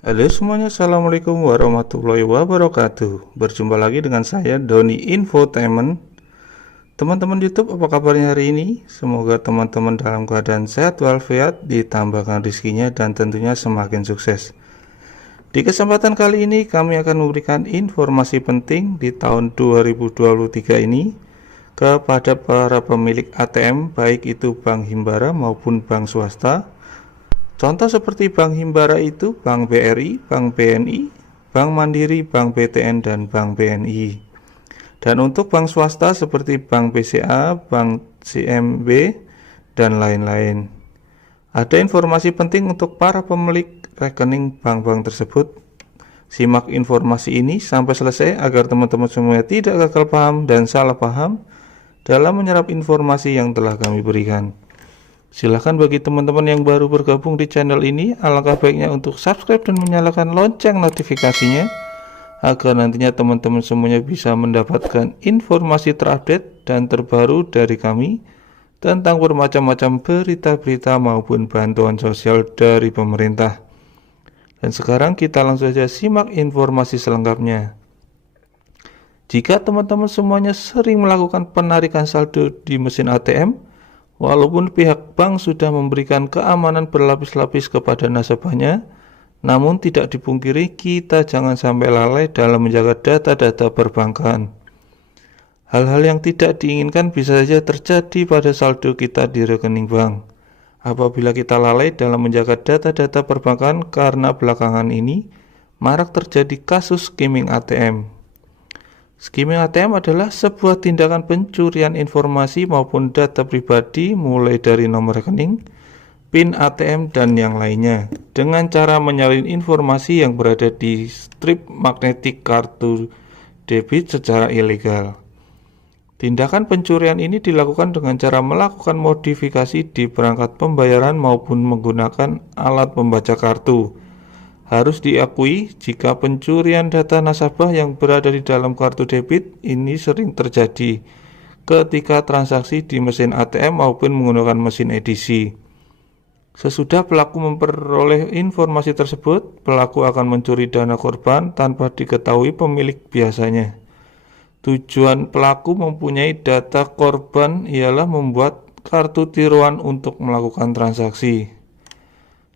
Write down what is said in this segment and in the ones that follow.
Halo semuanya, Assalamualaikum warahmatullahi wabarakatuh. Berjumpa lagi dengan saya, Doni Infotainment. Teman-teman YouTube, apa kabarnya hari ini? Semoga teman-teman dalam keadaan sehat walafiat, ditambahkan rezekinya, dan tentunya semakin sukses. Di kesempatan kali ini, kami akan memberikan informasi penting di tahun 2023 ini kepada para pemilik ATM, baik itu Bank Himbara maupun bank swasta. Contoh seperti Bank Himbara itu Bank BRI, Bank BNI, Bank Mandiri, Bank BTN, dan Bank BNI. Dan untuk bank swasta seperti Bank BCA, Bank CMB, dan lain-lain. Ada informasi penting untuk para pemilik rekening bank-bank tersebut. Simak informasi ini sampai selesai agar teman-teman semuanya tidak gagal paham dan salah paham dalam menyerap informasi yang telah kami berikan. Silahkan bagi teman-teman yang baru bergabung di channel ini, alangkah baiknya untuk subscribe dan menyalakan lonceng notifikasinya agar nantinya teman-teman semuanya bisa mendapatkan informasi terupdate dan terbaru dari kami tentang bermacam-macam berita-berita maupun bantuan sosial dari pemerintah. Dan sekarang kita langsung saja simak informasi selengkapnya. Jika teman-teman semuanya sering melakukan penarikan saldo di mesin ATM, walaupun pihak bank sudah memberikan keamanan berlapis-lapis kepada nasabahnya, namun tidak dipungkiri kita jangan sampai lalai dalam menjaga data-data perbankan. Hal-hal yang tidak diinginkan bisa saja terjadi pada saldo kita di rekening bank. Apabila kita lalai dalam menjaga data-data perbankan karena belakangan ini marak terjadi kasus skimming ATM. Skimming ATM adalah sebuah tindakan pencurian informasi maupun data pribadi mulai dari nomor rekening, PIN ATM, dan yang lainnya dengan cara menyalin informasi yang berada di strip magnetik kartu debit secara ilegal. Tindakan pencurian ini dilakukan dengan cara melakukan modifikasi di perangkat pembayaran maupun menggunakan alat pembaca kartu. Harus diakui jika pencurian data nasabah yang berada di dalam kartu debit ini sering terjadi ketika transaksi di mesin ATM maupun menggunakan mesin edisi. Sesudah pelaku memperoleh informasi tersebut, pelaku akan mencuri dana korban tanpa diketahui pemilik biasanya. Tujuan pelaku mempunyai data korban ialah membuat kartu tiruan untuk melakukan transaksi.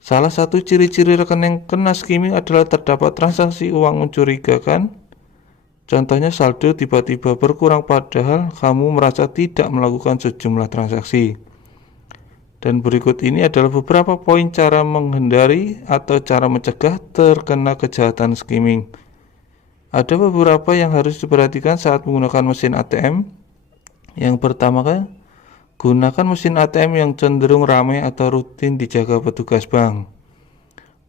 Salah satu ciri-ciri rekening kena skimming adalah terdapat transaksi uang mencurigakan. Contohnya saldo tiba-tiba berkurang padahal kamu merasa tidak melakukan sejumlah transaksi. Dan berikut ini adalah beberapa poin cara menghindari atau cara mencegah terkena kejahatan skimming. Ada beberapa yang harus diperhatikan saat menggunakan mesin ATM. Yang pertama, gunakan mesin ATM yang cenderung ramai atau rutin dijaga petugas bank.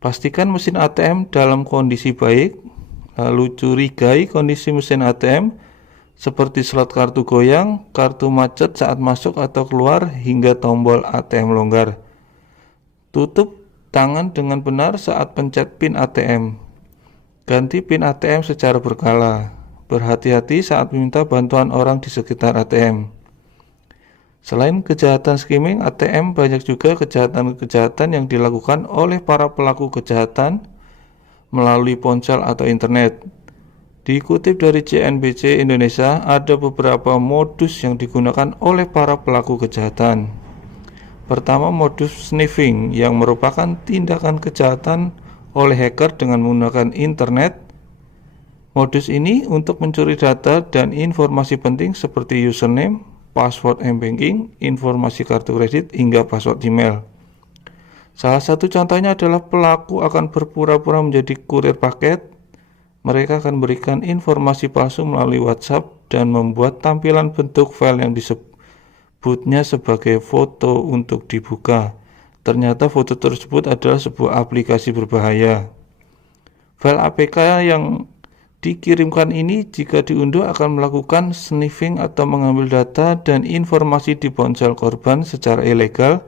Pastikan mesin ATM dalam kondisi baik, lalu curigai kondisi mesin ATM seperti slot kartu goyang, kartu macet saat masuk atau keluar, hingga tombol ATM longgar. Tutup tangan dengan benar saat pencet PIN ATM. Ganti PIN ATM secara berkala. Berhati-hati saat meminta bantuan orang di sekitar ATM. Selain kejahatan skimming ATM, banyak juga kejahatan-kejahatan yang dilakukan oleh para pelaku kejahatan melalui ponsel atau internet. Dikutip dari CNBC Indonesia, ada beberapa modus yang digunakan oleh para pelaku kejahatan. Pertama, modus sniffing yang merupakan tindakan kejahatan oleh hacker dengan menggunakan internet. Modus ini untuk mencuri data dan informasi penting seperti username, password m-banking, informasi kartu kredit, hingga password email. Salah satu contohnya adalah pelaku akan berpura-pura menjadi kurir paket. Mereka akan berikan informasi palsu melalui WhatsApp dan membuat tampilan bentuk file yang disebutnya sebagai foto untuk dibuka. Ternyata foto tersebut adalah sebuah aplikasi berbahaya. File APK yang dikirimkan ini jika diunduh akan melakukan sniffing atau mengambil data dan informasi di ponsel korban secara ilegal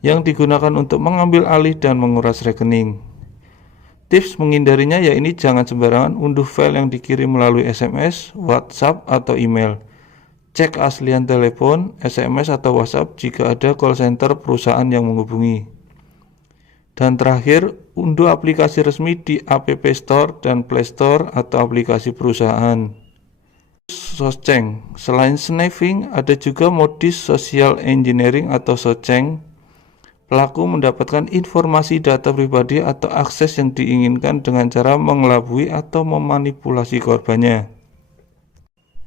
yang digunakan untuk mengambil alih dan menguras rekening. Tips menghindarinya yaitu jangan sembarangan unduh file yang dikirim melalui SMS, WhatsApp, atau email. Cek aslian telepon, SMS, atau WhatsApp jika ada call center perusahaan yang menghubungi. Dan terakhir, unduh aplikasi resmi di App Store dan Play Store atau aplikasi perusahaan. Soceng. Selain sniffing, ada juga modus social engineering atau soceng. Pelaku mendapatkan informasi data pribadi atau akses yang diinginkan dengan cara mengelabui atau memanipulasi korbannya.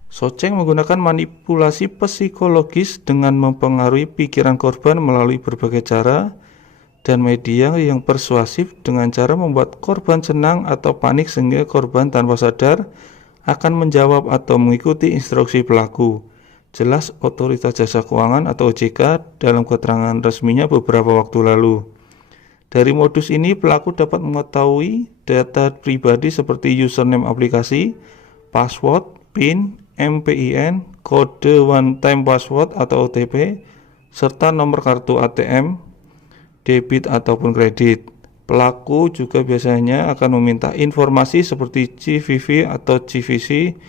Soceng menggunakan manipulasi psikologis dengan mempengaruhi pikiran korban melalui berbagai cara dan media yang persuasif dengan cara membuat korban senang atau panik sehingga korban tanpa sadar akan menjawab atau mengikuti instruksi pelaku. Jelas Otoritas Jasa Keuangan atau OJK dalam keterangan resminya beberapa waktu lalu. Dari modus ini pelaku dapat mengetahui data pribadi seperti username aplikasi, password, PIN, MPIN, kode one time password atau OTP, serta nomor kartu ATM, debit ataupun kredit. Pelaku juga biasanya akan meminta informasi seperti CVV atau CVC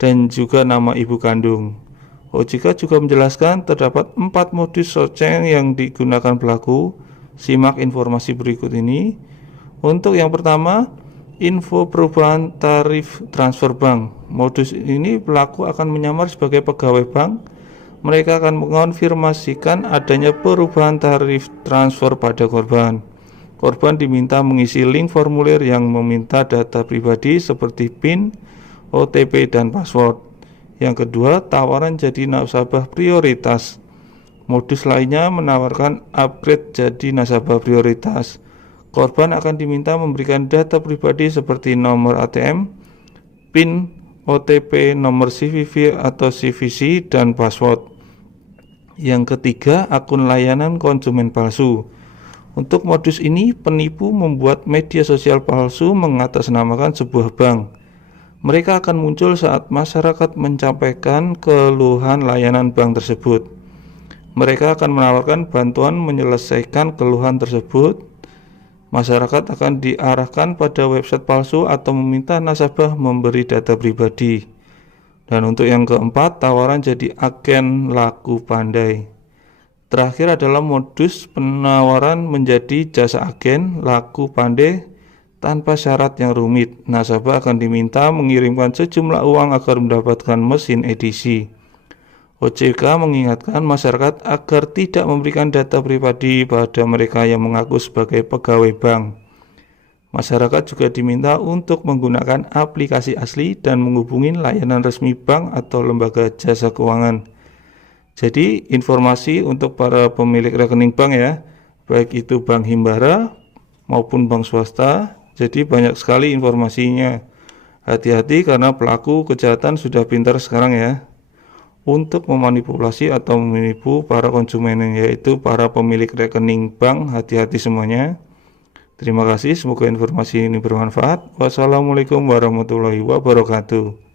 dan juga nama ibu kandung. OJK juga menjelaskan terdapat 4 modus soceng yang digunakan pelaku. Simak informasi berikut ini. Untuk yang pertama, info perubahan tarif transfer bank. Modus ini pelaku akan menyamar sebagai pegawai bank. Mereka akan mengonfirmasikan adanya perubahan tarif transfer pada korban. Korban diminta mengisi link formulir yang meminta data pribadi seperti PIN, OTP, dan password. Yang kedua, tawaran jadi nasabah prioritas. Modus lainnya menawarkan upgrade jadi nasabah prioritas. Korban akan diminta memberikan data pribadi seperti nomor ATM, PIN, OTP, nomor CVV atau CVC, dan password. Yang ketiga, akun layanan konsumen palsu. Untuk modus ini, penipu membuat media sosial palsu mengatasnamakan sebuah bank. Mereka akan muncul saat masyarakat menyampaikan keluhan layanan bank tersebut. Mereka akan menawarkan bantuan menyelesaikan keluhan tersebut. Masyarakat akan diarahkan pada website palsu atau meminta nasabah memberi data pribadi. Dan untuk yang keempat, tawaran jadi agen laku pandai. Terakhir adalah modus penawaran menjadi jasa agen laku pandai tanpa syarat yang rumit. Nasabah akan diminta mengirimkan sejumlah uang agar mendapatkan mesin edisi. OJK mengingatkan masyarakat agar tidak memberikan data pribadi pada mereka yang mengaku sebagai pegawai bank. Masyarakat juga diminta untuk menggunakan aplikasi asli dan menghubungi layanan resmi bank atau lembaga jasa keuangan. Jadi informasi untuk para pemilik rekening bank ya, baik itu bank himbara maupun bank swasta. Jadi banyak sekali informasinya. Hati-hati karena pelaku kejahatan sudah pintar sekarang ya untuk memanipulasi atau menipu para konsumen, yaitu para pemilik rekening bank. Hati-hati semuanya. Terima kasih, semoga informasi ini bermanfaat. Wassalamualaikum warahmatullahi wabarakatuh.